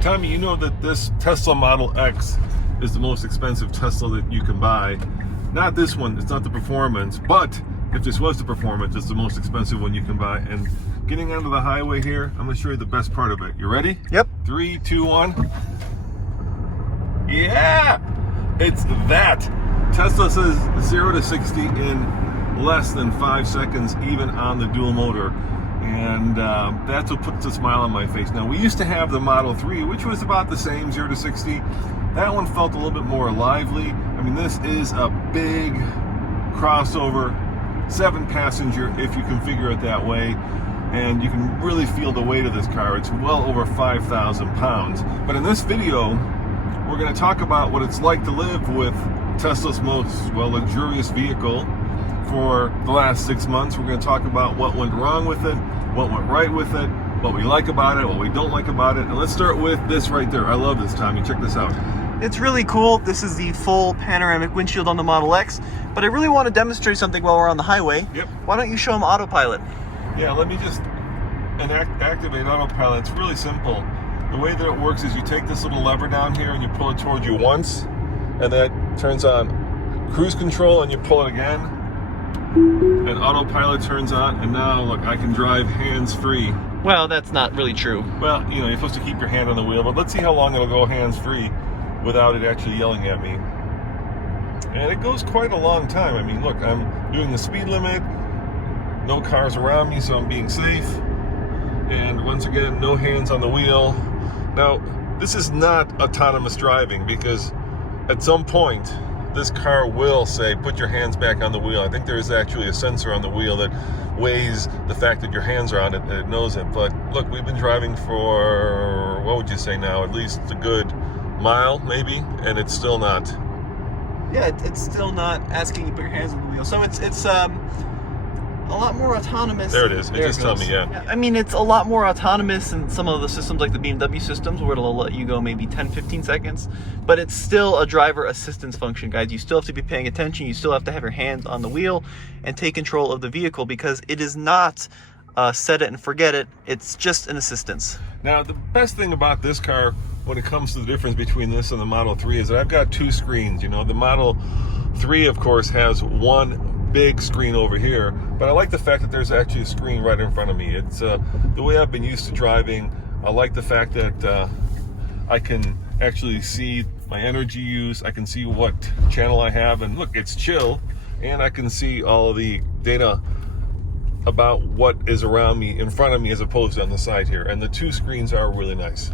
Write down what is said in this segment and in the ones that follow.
Tommy, you know that this Tesla Model X is the most expensive Tesla that you can buy. Not this one, it's not the performance, but if this was the performance, it's the most expensive one you can buy. And getting onto the highway here, I'm gonna show you the best part of it. You ready? Yep. 3, 2, 1. Yeah! It's that. Tesla says 0 to 60 in less than 5 seconds, even on the dual motor. And that's what puts a smile on my face. Now, we used to have the Model 3, which was about the same, 0 to 60. That one felt a little bit more lively. I mean, this is a big crossover, 7-passenger, if you configure it that way. And you can really feel the weight of this car. It's well over 5,000 pounds. But in this video, we're going to talk about what it's like to live with Tesla's most, well, luxurious vehicle for the last 6 months. We're going to talk about what went wrong with it, what went right with it, what we like about it, what we don't like about it. And let's start with this right there. I love this, Tommy. Check this out. It's really cool. This is the full panoramic windshield on the Model X, but I really want to demonstrate something while we're on the highway. Yep. Why don't you show them Autopilot? Yeah, let me just activate Autopilot. It's really simple. The way that it works is you take this little lever down here and you pull it towards you once, and that turns on cruise control, and you pull it again, and Autopilot turns on, and now look, I can drive hands-free. Well, that's not really true. Well, you know, you're supposed to keep your hand on the wheel, but let's see how long it'll go hands-free without it actually yelling at me. And it goes quite a long time. I mean, look, I'm doing the speed limit, no cars around me, so I'm being safe. And once again, no hands on the wheel. Now, this is not autonomous driving, because at some point, this car will say, put your hands back on the wheel. I think there is actually a sensor on the wheel that weighs the fact that your hands are on it, and it knows it. But look, we've been driving for, what would you say now, at least a good mile, maybe, and it's still not. Yeah, it's still not asking you to put your hands on the wheel. So it's a lot more autonomous. There it is. It just told me, yeah. I mean, it's a lot more autonomous than some of the systems like the BMW systems, where it'll let you go maybe 10-15 seconds, but it's still a driver assistance function, guys. You still have to be paying attention. You still have to have your hands on the wheel and take control of the vehicle, because it is not set it and forget it. It's just an assistance. Now, the best thing about this car when it comes to the difference between this and the Model 3 is that I've got 2 screens. You know, the Model 3, of course, has one big screen over here, but I like the fact that there's actually a screen right in front of me. It's the way I've been used to driving. I like the fact that I can actually see my energy use. I can see what channel I have, and look, it's chill, and I can see all of the data about what is around me in front of me as opposed to on the side here. And the 2 screens are really nice.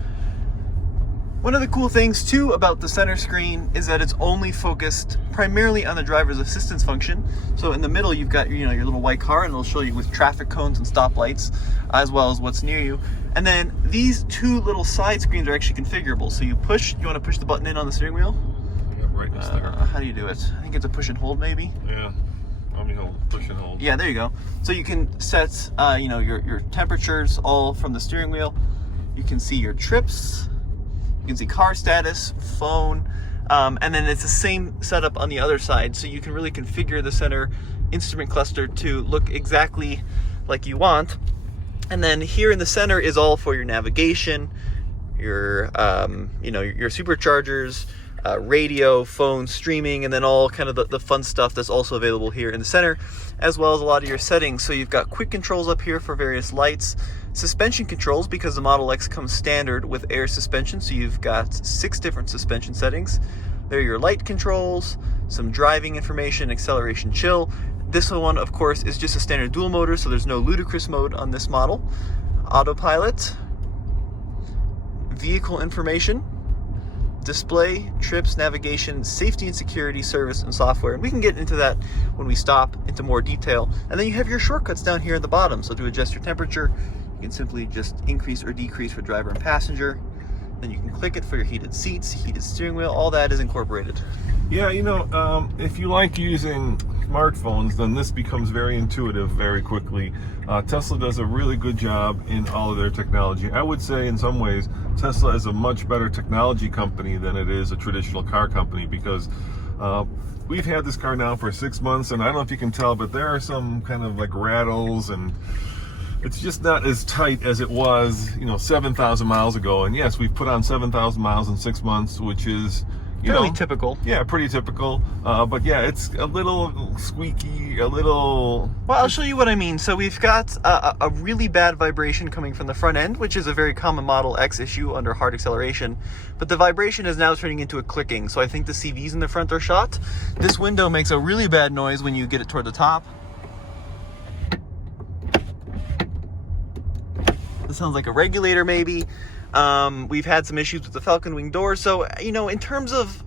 One of the cool things too about the center screen is that it's only focused primarily on the driver's assistance function. So in the middle, you've got, you know, your little white car, and it'll show you with traffic cones and stoplights, as well as what's near you. And then these 2 little side screens are actually configurable. So you want to push the button in on the steering wheel? Yeah, right in there. How do you do it? I think it's a push and hold, maybe. Yeah. Let me push and hold. Yeah, there you go. So you can set, you know, your temperatures all from the steering wheel. You can see your trips. You can see car status, phone, and then it's the same setup on the other side. So you can really configure the center instrument cluster to look exactly like you want. And then here in the center is all for your navigation, your, you know, your superchargers, radio, phone, streaming, and then all kind of the fun stuff that's also available here in the center, as well as a lot of your settings. So you've got quick controls up here for various lights, suspension controls, because the Model X comes standard with air suspension, so you've got 6 different suspension settings. There are your light controls, some driving information, acceleration, chill. This one, of course, is just a standard dual motor, so there's no ludicrous mode on this model. Autopilot, vehicle information, display, trips, navigation, safety and security, service, and software. And we can get into that when we stop into more detail. And then you have your shortcuts down here at the bottom. So to adjust your temperature, you can simply just increase or decrease for driver and passenger. Then you can click it for your heated seats, heated steering wheel. All that is incorporated. Yeah, you know, if you like using smartphones, then this becomes very intuitive very quickly. Tesla does a really good job in all of their technology. I would say in some ways Tesla is a much better technology company than it is a traditional car company, because we've had this car now for 6 months, and I don't know if you can tell, but there are some kind of like rattles and it's just not as tight as it was, 7,000 miles ago. And yes, we've put on 7,000 miles in 6 months, which is, fairly typical. Yeah, pretty typical. But yeah, it's a little squeaky, a little... Well, I'll show you what I mean. So we've got a really bad vibration coming from the front end, which is a very common Model X issue under hard acceleration. But the vibration is now turning into a clicking. So I think the CVs in the front are shot. This window makes a really bad noise when you get it toward the top. This sounds like a regulator maybe. We've had some issues with the Falcon wing doors. So, in terms of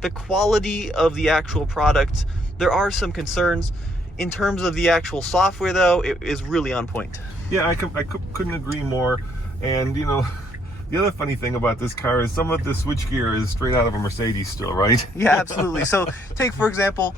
the quality of the actual product, there are some concerns. In terms of the actual software, though, it is really on point. Yeah, I couldn't agree more. And, the other funny thing about this car is some of the switchgear is straight out of a Mercedes still, right? Yeah, absolutely. So take, for example,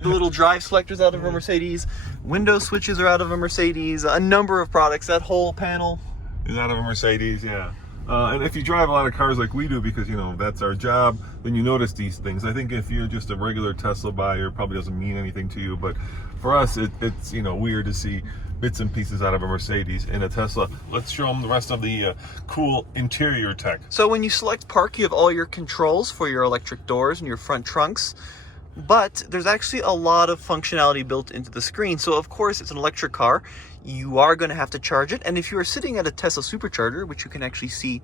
the little drive selectors out of a Mercedes. Window switches are out of a Mercedes. A number of products. That whole panel is out of a Mercedes, yeah. And if you drive a lot of cars like we do, because, that's our job, then you notice these things. I think if you're just a regular Tesla buyer, it probably doesn't mean anything to you. But for us, it's weird to see bits and pieces out of a Mercedes in a Tesla. Let's show them the rest of the cool interior tech. So when you select park, you have all your controls for your electric doors and your front trunks. But there's actually a lot of functionality built into the screen. So of course, it's an electric car. You are going to have to charge it. And if you are sitting at a Tesla supercharger, which you can actually see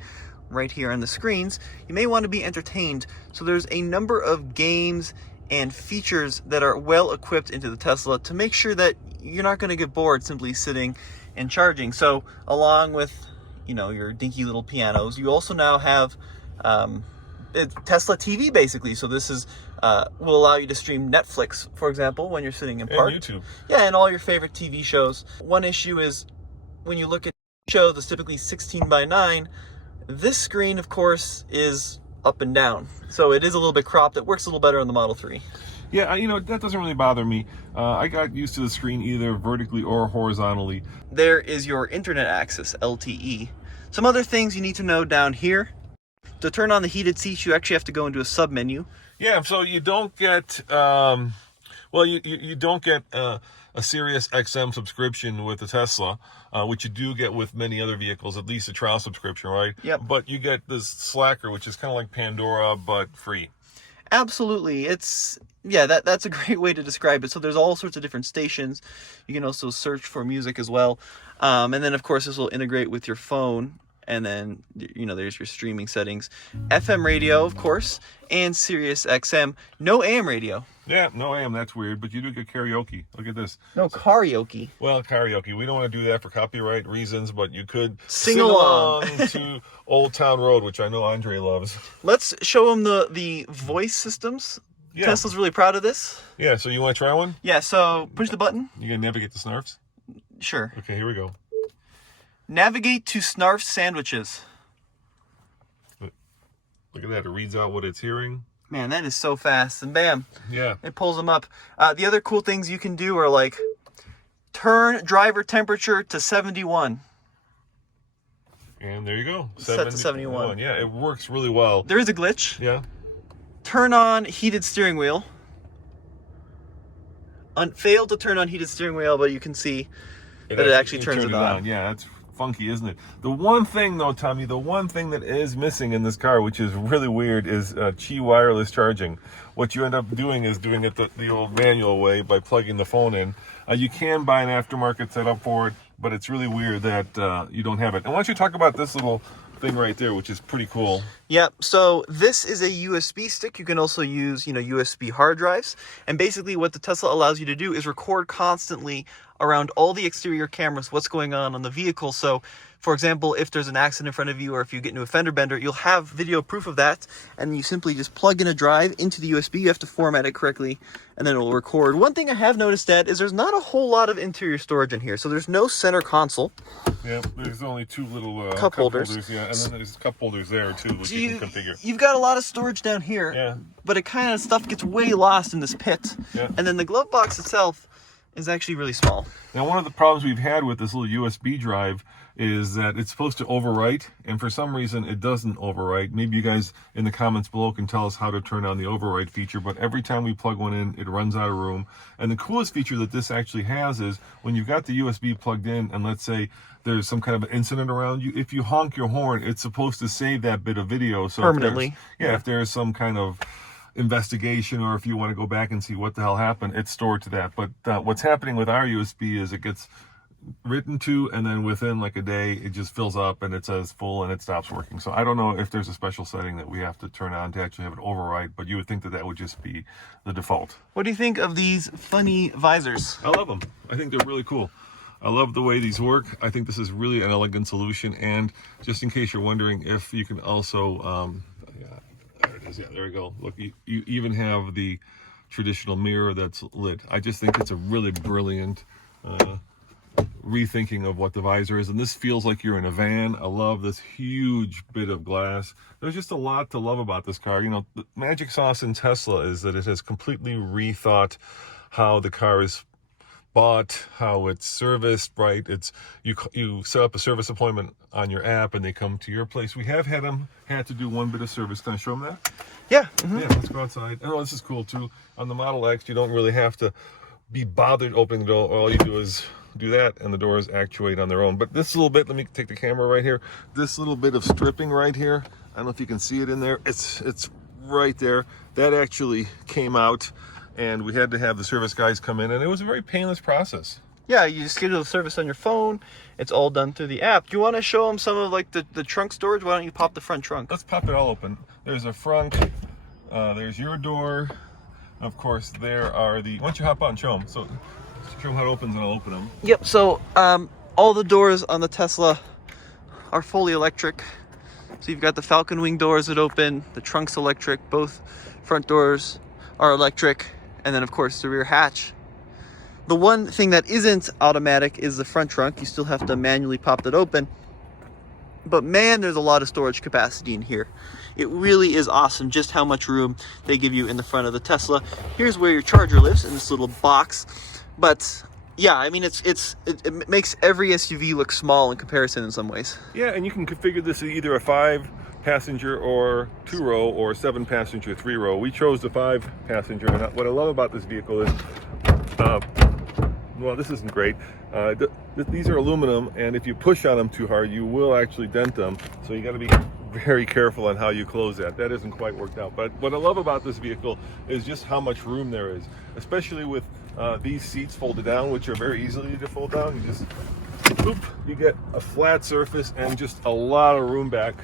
right here on the screens, you may want to be entertained. So there's a number of games and features that are well equipped into the Tesla to make sure that you're not going to get bored simply sitting and charging. So along with, your dinky little pianos, you also now have Tesla TV basically. So this is will allow you to stream Netflix, for example, when you're sitting in park. And YouTube. Yeah, and all your favorite TV shows. One issue is when you look at shows that's typically 16:9, this screen, of course, is up and down. So it is a little bit cropped. It works a little better on the Model 3. Yeah, that doesn't really bother me. I got used to the screen either vertically or horizontally. There is your internet access, LTE. Some other things you need to know down here. To turn on the heated seats, you actually have to go into a sub-menu. Yeah, so you don't get, you don't get a Sirius XM subscription with the Tesla, which you do get with many other vehicles, at least a trial subscription, right? Yep. But you get this Slacker, which is kind of like Pandora, but free. Absolutely. That's a great way to describe it. So there's all sorts of different stations. You can also search for music as well. And then, of course, this will integrate with your phone. And then, there's your streaming settings. FM radio, of course, and Sirius XM. No AM radio. Yeah, no AM. That's weird. But you do get karaoke. Look at this. No karaoke. Well, karaoke. We don't want to do that for copyright reasons, but you could sing along to Old Town Road, which I know Andre loves. Let's show him the voice systems. Yeah. Tesla's really proud of this. Yeah, so you want to try one? Yeah, so push the button. You going to navigate the snarfs? Sure. Okay, here we go. Navigate to Snarf sandwiches. Look at that. It reads out what it's hearing. Man, that is so fast. And bam. Yeah. It pulls them up. The other cool things you can do are like turn driver temperature to 71. And there you go. Set to 71. Yeah, it works really well. There is a glitch. Yeah. Turn on heated steering wheel. Failed to turn on heated steering wheel, but you can see that it actually turns it on. Yeah, that's funky, isn't it? The one thing though, Tommy, the one thing that is missing in this car, which is really weird, is Qi wireless charging. What you end up doing is doing it the old manual way by plugging the phone in. You can buy an aftermarket setup for it, but it's really weird that you don't have it. And why don't you talk about this little thing right there, which is pretty cool. Yep. So this is a USB stick. You can also use, USB hard drives. And basically what the Tesla allows you to do is record constantly around all the exterior cameras what's going on the vehicle. So for example, if there's an accident in front of you or if you get into a fender bender, you'll have video proof of that, and you simply just plug in a drive into the USB. You have to format it correctly and then it will record. One thing I have noticed, Dad, is there's not a whole lot of interior storage in here. So there's no center console. Yeah, there's only two little cup holders. Yeah, and then there's cup holders there too, which you can configure. You've got a lot of storage down here, yeah, but it kind of stuff gets way lost in this pit. Yeah. And then the glove box itself is actually really small. Now, one of the problems we've had with this little USB drive is that it's supposed to overwrite, and for some reason it doesn't overwrite. Maybe you guys in the comments below can tell us how to turn on the overwrite feature, but every time we plug one in, it runs out of room. And the coolest feature that this actually has is when you've got the USB plugged in, and let's say there's some kind of an incident around you, if you honk your horn, it's supposed to save that bit of video. So permanently. If there's some kind of investigation, or if you want to go back and see what the hell happened, it's stored to that. But what's happening with our USB is it gets written to, and then within like a day it just fills up and it says full and it stops working. So I don't know if there's a special setting that we have to turn on to actually have it override, but you would think that that would just be the default. What do you think of these funny visors? I love them. I think they're really cool. I love the way these work. I think this is really an elegant solution. And just in case you're wondering, if you can also there it is. Yeah, there we go. Look, you even have the traditional mirror that's lit. I just think it's a really brilliant rethinking of what the visor is. And this feels like you're in a van. I love this huge bit of glass. There's just a lot to love about this car. You know, the magic sauce in Tesla is that it has completely rethought how the car is bought, how it's serviced, right? It's you set up a service appointment on your app and they come to your place. We have had to do one bit of service. Can I show them that? Yeah. Yeah, let's go outside. Oh, this is cool too. On the Model X, you don't really have to be bothered opening the door. All you do is do that and the doors actuate on their own. But this little bit, let me take the camera right here. This little bit of stripping right here, I don't know if you can see it in there. It's right there. That actually came out, and we had to have the service guys come in, and it was a very painless process. Yeah, you schedule the service on your phone. It's all done through the app. Do you want to show them some of like the trunk storage? Why don't you pop the front trunk? Let's pop it all open. There's a front, there's your door. Of course, there are the, once you hop on, show them. So show them how it opens and I'll open them. Yep, so all the doors on the Tesla are fully electric. So you've got the Falcon wing doors that open, the trunk's electric, both front doors are electric, and then of course the rear hatch. The one thing that isn't automatic is the front trunk. You still have to manually pop that open. But man, there's a lot of storage capacity in here. It really is awesome just how much room they give you in the front of the Tesla. Here's where your charger lives, in this little box. But yeah, I mean, it makes every SUV look small in comparison in some ways. Yeah, and you can configure this as either a 5-passenger or 2-row or 7-passenger 3-row. We chose the 5-passenger, and what I love about this vehicle is, well, this isn't great. These are aluminum, and if you push on them too hard, you will actually dent them. So you got to be very careful on how you close that. That isn't quite worked out. But what I love about this vehicle is just how much room there is, especially with these seats folded down, which are very easily to fold down. You just, boop, you get a flat surface and just a lot of room back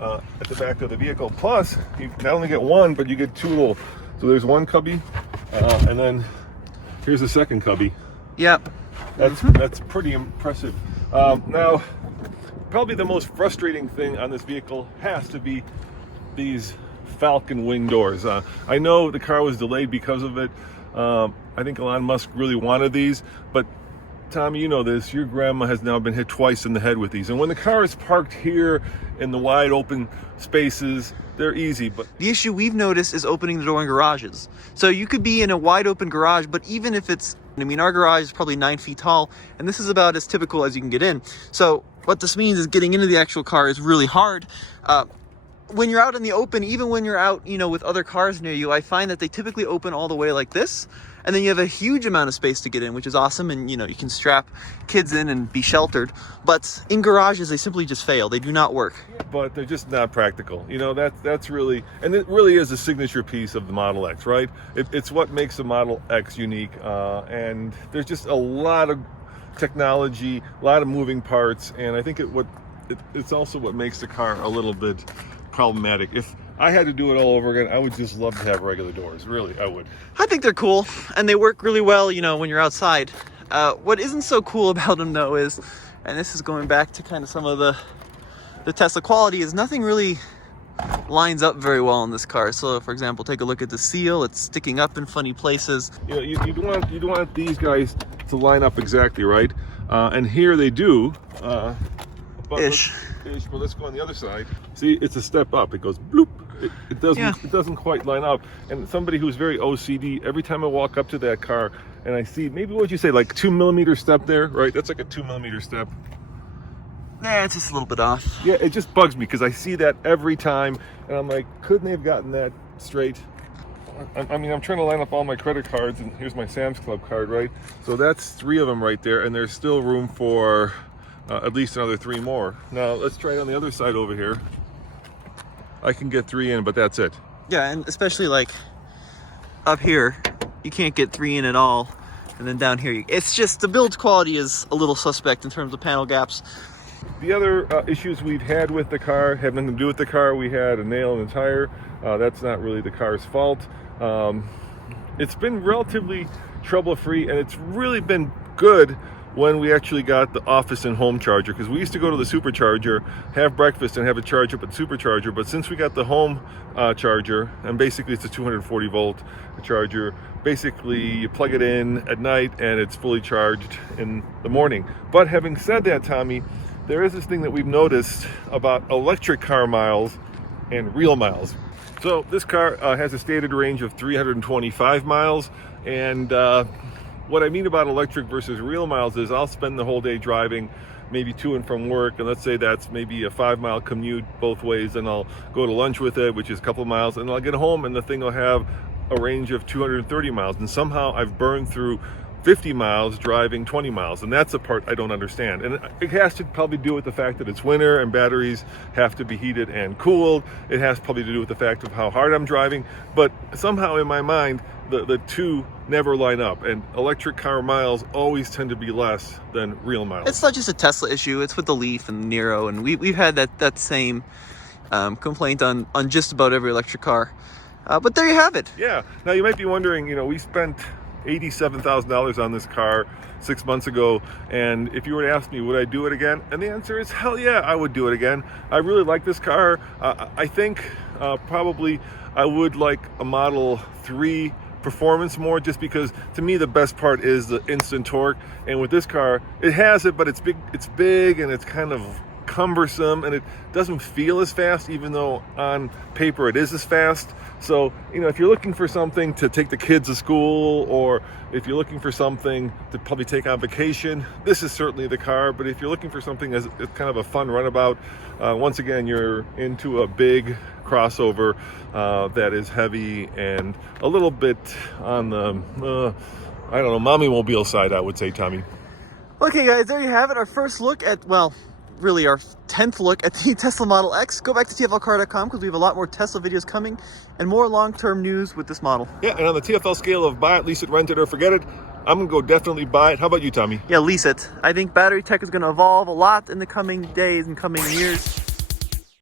at the back of the vehicle. Plus, you not only get one, but you get two little. So there's one cubby, and then here's the second cubby. Yep. That's pretty impressive. Now, probably the most frustrating thing on this vehicle has to be these Falcon wing doors. I know the car was delayed because of it. I think Elon Musk really wanted these, but Tommy, you know this, your grandma has now been hit twice in the head with these. And when the car is parked here in the wide open spaces, they're easy. But the issue we've noticed is opening the door in garages. So you could be in a wide open garage, but even if it's, I mean, our garage is probably 9 feet tall, and this is about as typical as you can get in. So what this means is getting into the actual car is really hard. When you're out in the open, even when you're out, you know, with other cars near you, I find that they typically open all the way like this, and then you have a huge amount of space to get in, which is awesome, and you know, you can strap kids in and be sheltered. But in garages, they simply just fail. They do not work. But they're just not practical. You know, that's really, and it really is a signature piece of the Model X, right? It's what makes the Model X unique, and there's just a lot of technology, a lot of moving parts, and I think it's also what makes the car a little bit problematic. If I had to do it all over again, I would just love to have regular doors. Really, I would. I think they're cool, and they work really well, you know, when you're outside. What isn't so cool about them, though, is, and this is going back to kind of some of the Tesla quality, is nothing really lines up very well in this car. So, for example, take a look at the seal. It's sticking up in funny places. You know, you'd want these guys to line up exactly right, and here they do. But let's go on the other side. See, it's a step up. It goes bloop. it doesn't quite line up. And somebody who's very OCD, every time I walk up to that car and I see, maybe what would you say, like 2 millimeter step there, right? That's like a 2 millimeter step. Nah, it's just a little bit off. Yeah, it just bugs me because I see that every time, and I'm like, couldn't they have gotten that straight? I mean, I'm trying to line up all my credit cards, and here's my Sam's Club card, right? So that's 3 of them right there, and there's still room for at least another 3 more. Now, let's try it on the other side over here. I can get 3 in, but that's it. Yeah, and especially like up here, you can't get 3 in at all. And then down here, it's just the build quality is a little suspect in terms of panel gaps. The other issues we've had with the car have nothing to do with the car. We had a nail in the tire. That's not really the car's fault. It's been relatively trouble-free, and it's really been good when we actually got the office and home charger, because we used to go to the supercharger, have breakfast, and have it charge up at the supercharger. But since we got the home charger, and basically it's a 240 volt charger, basically you plug it in at night and it's fully charged in the morning. But having said that, Tommy, there is this thing that we've noticed about electric car miles and real miles. So this car has a stated range of 325 miles, and what I mean about electric versus real miles is I'll spend the whole day driving, maybe to and from work, and let's say that's maybe a 5-mile commute both ways, and I'll go to lunch with it, which is a couple of miles, and I'll get home and the thing will have a range of 230 miles, and somehow I've burned through 50 miles driving 20 miles, and that's the part I don't understand. And it has to probably do with the fact that it's winter and batteries have to be heated and cooled. It has probably to do with the fact of how hard I'm driving, but somehow in my mind the two never line up, and electric car miles always tend to be less than real miles. It's not just a Tesla issue, it's with the Leaf and the Nero, and we've had that same complaint on just about every electric car. But there you have it. Yeah. Now you might be wondering, we spent $87,000 on this car 6 months ago, and if you were to ask me, would I do it again? And the answer is hell yeah, I would do it again. I really like this car. I think probably I would like a Model 3 performance more, just because to me the best part is the instant torque, and with this car it has it, but it's big and it's kind of cumbersome, and it doesn't feel as fast, even though on paper it is as fast. So if you're looking for something to take the kids to school, or if you're looking for something to probably take on vacation, this is certainly the car. But if you're looking for something as kind of a fun runabout, once again you're into a big crossover that is heavy and a little bit on the I don't know, mommy-mobile side, I would say, Tommy. Okay guys, there you have it, our first look at, well, really our 10th look at the Tesla Model X. Go back to tflcar.com because we have a lot more Tesla videos coming and more long-term news with this model. Yeah, and on the TFL scale of buy it, lease it, rent it, or forget it, I'm gonna go definitely buy it. How about you, Tommy? Yeah, lease it. I think battery tech is going to evolve a lot in the coming days and coming years.